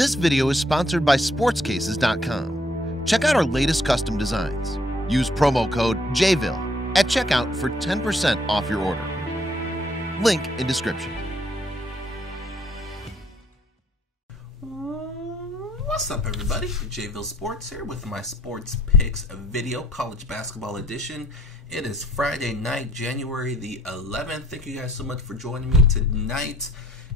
This video is sponsored by sportscases.com. Check out our latest custom designs. Use promo code JVille at checkout for 10% off your order. Link in description. What's up, everybody? JVille Sports here with my Sports Picks video, college basketball edition. It is Friday night, January the 11th. Thank you guys so much for joining me tonight.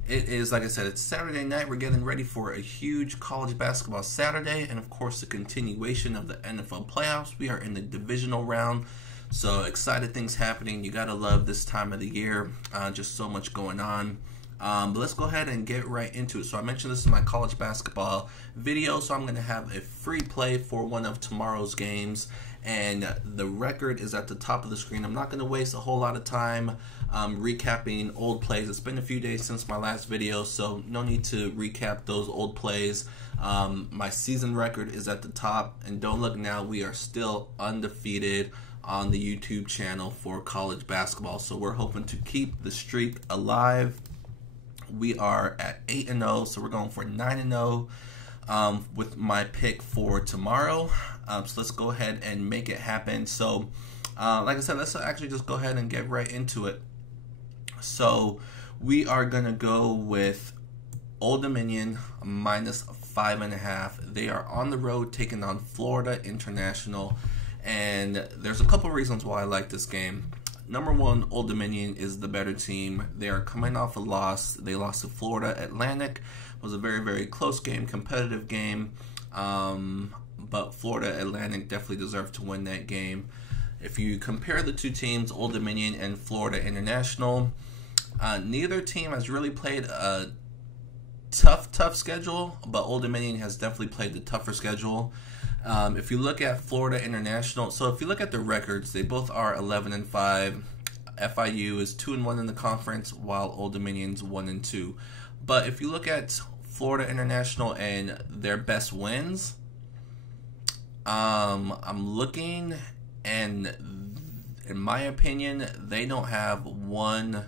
It is, like I said, it's Saturday night. We're getting ready for a huge college basketball Saturday, and of course the continuation of the NFL playoffs. We are in the divisional round, so excited things happening. You gotta love this time of the year. Just so much going on. But let's go ahead and get right into it. So I mentioned this in my college basketball video, so I'm going to have a free play for one of tomorrow's games, and the record is at the top of the screen. I'm not going to waste a whole lot of time recapping old plays. It's been a few days since my last video, so no need to recap those old plays. My season record is at the top, and don't look now, we are still undefeated on the YouTube channel for college basketball, so we're hoping to keep the streak alive. We are at 8-0, so we're going for 9-0 with my pick for tomorrow. So let's go ahead and make it happen. So, like I said, let's actually just go ahead and get right into it. So we are going to go with Old Dominion minus 5.5. They are on the road taking on Florida International, and there's a couple reasons why I like this game. Number one, Old Dominion is the better team. They are coming off a loss. They lost to Florida Atlantic. It was a very, very close game, competitive game. But Florida Atlantic definitely deserved to win that game. If you compare the two teams, Old Dominion and Florida International, neither team has really played a tough schedule, but Old Dominion has definitely played the tougher schedule. If you look at Florida International, so if you look at the records, they both are 11-5. FIU is 2-1 in the conference, while Old Dominion's 1-2. But if you look at Florida International and their best wins, I'm looking, and in my opinion, they don't have one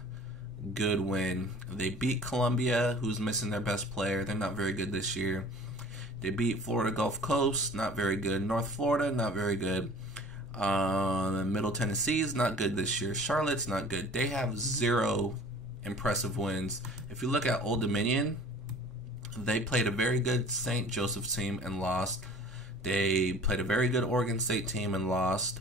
good win. They beat Columbia, who's missing their best player. They're not very good this year. They beat Florida Gulf Coast, not very good. North Florida, not very good. Middle Tennessee is not good this year. Charlotte's not good. They have 0 impressive wins. If you look at Old Dominion, they played a very good St. Joseph team and lost. They played a very good Oregon State team and lost.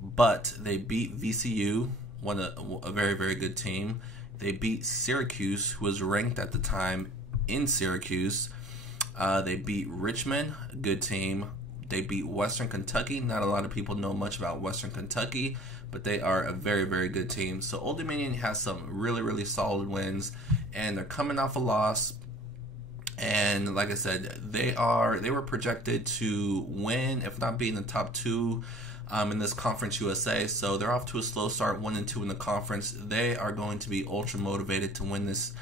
But they beat VCU, a very, very good team. They beat Syracuse, who was ranked at the time in Syracuse. They beat Richmond, a good team. They beat Western Kentucky. Not a lot of people know much about Western Kentucky, but they are a very, very good team. So Old Dominion has some really, really solid wins, and they're coming off a loss. And like I said, they were projected to win, if not be in the top 2 in this Conference USA. So they're off to a slow start, 1-2 in the conference. They are going to be ultra motivated to win this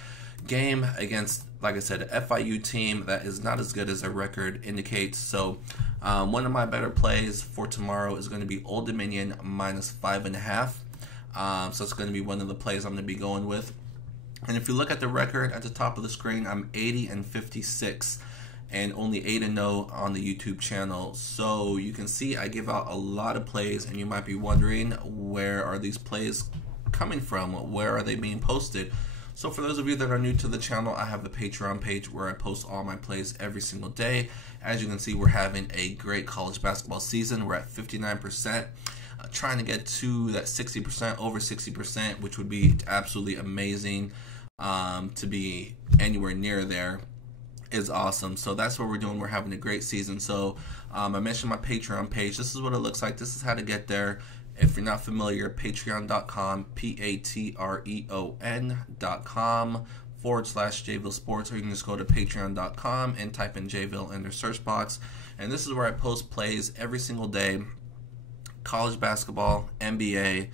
game against, like I said, a FIU team that is not as good as their record indicates. So one of my better plays for tomorrow is going to be Old Dominion minus 5.5. So it's going to be one of the plays I'm going to be going with. And if you look at the record at the top of the screen, I'm 80-56 and only 8-0 on the YouTube channel. So you can see I give out a lot of plays, and you might be wondering, where are these plays coming from? Where are they being posted? So for those of you that are new to the channel, I have the Patreon page where I post all my plays every single day. As you can see, we're having a great college basketball season. We're at 59%, trying to get to that 60%, over 60%, which would be absolutely amazing. To be anywhere near there is awesome. So that's what we're doing. We're having a great season. So I mentioned my Patreon page. This is what it looks like. This is how to get there. If you're not familiar, patreon.com, patreon.com/JVille Sports, or you can just go to patreon.com and type in JVille in their search box. And this is where I post plays every single day. College basketball, NBA,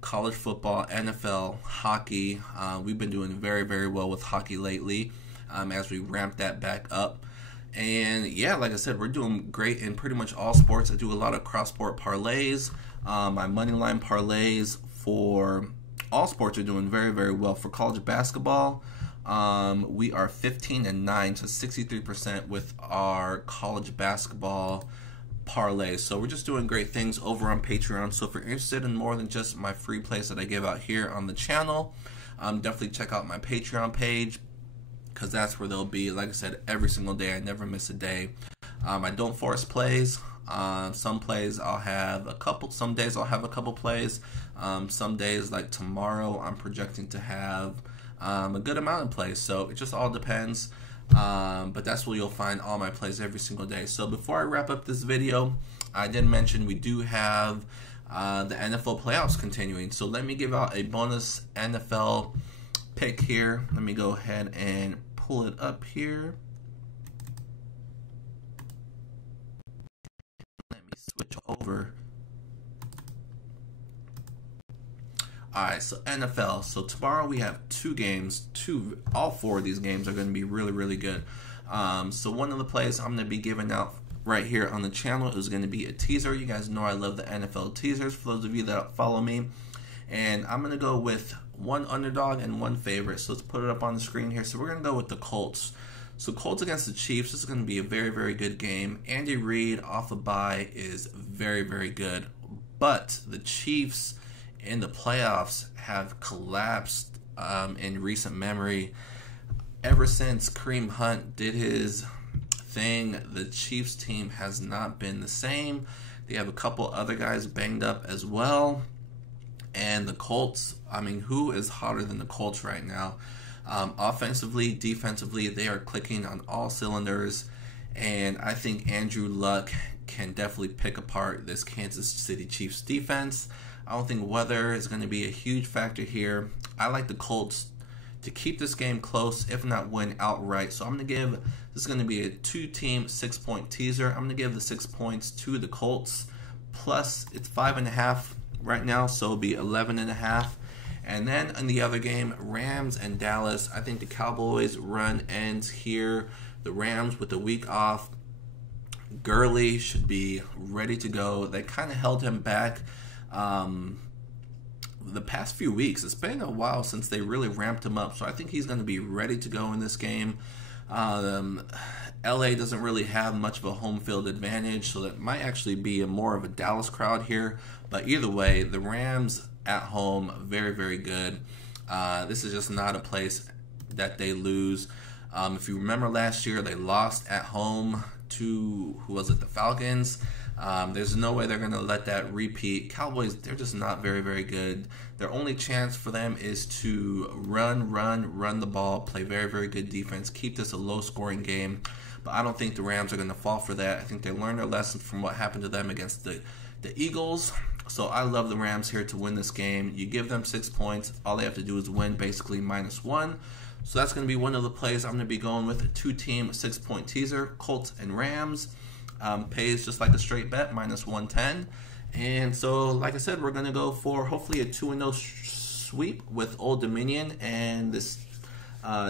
college football, NFL, hockey. We've been doing very, very well with hockey lately as we ramp that back up. And yeah, like I said, we're doing great in pretty much all sports. I do a lot of cross-sport parlays. My money line parlays for all sports are doing very, very well. For college basketball, We are 15-9, so 63% with our college basketball parlay. So we're just doing great things over on Patreon. So if you're interested in more than just my free plays that I give out here on the channel, definitely check out my Patreon page, because that's where they'll be, like I said, every single day. I never miss a day. I don't force plays. Some plays I'll have a couple. Some days I'll have a couple plays. Some days, like tomorrow, I'm projecting to have a good amount of plays. So it just all depends. But that's where you'll find all my plays every single day. So before I wrap up this video, I did mention we do have the NFL playoffs continuing. So let me give out a bonus NFL pick here. Let me go ahead and pull it up here. Let me switch over. Alright, so NFL. So tomorrow we have two games. All four of these games are going to be really, really good. So one of the plays I'm going to be giving out right here on the channel is going to be a teaser. You guys know I love the NFL teasers, for those of you that follow me. And I'm going to go with one underdog and one favorite. So let's put it up on the screen here. So we're going to go with the Colts. So Colts against the Chiefs. This is going to be a very, very good game. Andy Reid off a bye is very, very good. But the Chiefs in the playoffs have collapsed in recent memory. Ever since Kareem Hunt did his thing, the Chiefs team has not been the same. They have a couple other guys banged up as well. And the Colts, I mean, who is hotter than the Colts right now? Offensively, defensively, they are clicking on all cylinders. And I think Andrew Luck can definitely pick apart this Kansas City Chiefs defense. I don't think weather is going to be a huge factor here. I like the Colts to keep this game close, if not win outright. So I'm going to give, this is going to be a two-team 6-point teaser. I'm going to give the 6 points to the Colts. Plus, it's 5.5 right now, so it'll be 11.5. And then in the other game, Rams and Dallas. I think the Cowboys' run ends here. The Rams with the week off. Gurley should be ready to go. They kind of held him back the past few weeks. It's been a while since they really ramped him up, so I think he's going to be ready to go in this game. LA doesn't really have much of a home field advantage, so that might actually be more of a Dallas crowd here. But either way, the Rams at home, very, very good. This is just not a place that they lose. If you remember last year, they lost at home to, who was it, the Falcons. There's no way they're going to let that repeat. Cowboys, they're just not very, very good. Their only chance for them is to run the ball, play very, very good defense, keep this a low-scoring game. But I don't think the Rams are going to fall for that. I think they learned their lesson from what happened to them against the Eagles. So I love the Rams here to win this game. You give them 6 points. All they have to do is win, basically -1. So that's going to be one of the plays I'm going to be going with, a two-team 6-point teaser, Colts and Rams. Pays just like a straight bet, -110. And so, like I said, we're going to go for hopefully a 2-0 sweep with Old Dominion and this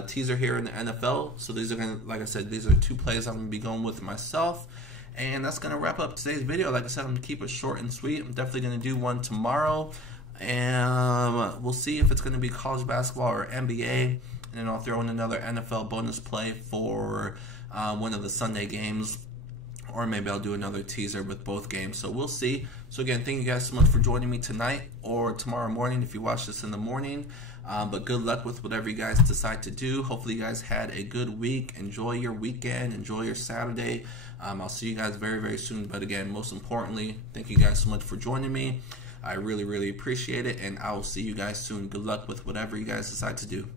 teaser here in the NFL. So these are going to, like I said, these are two plays I'm going to be going with myself. And that's going to wrap up today's video. Like I said, I'm going to keep it short and sweet. I'm definitely going to do one tomorrow. And we'll see if it's going to be college basketball or NBA. And then I'll throw in another NFL bonus play for one of the Sunday games. Or maybe I'll do another teaser with both games. So we'll see. So again, thank you guys so much for joining me tonight or tomorrow morning if you watch this in the morning. But good luck with whatever you guys decide to do. Hopefully you guys had a good week. Enjoy your weekend. Enjoy your Saturday. I'll see you guys very, very soon. But again, most importantly, thank you guys so much for joining me. I really, really appreciate it. And I will see you guys soon. Good luck with whatever you guys decide to do.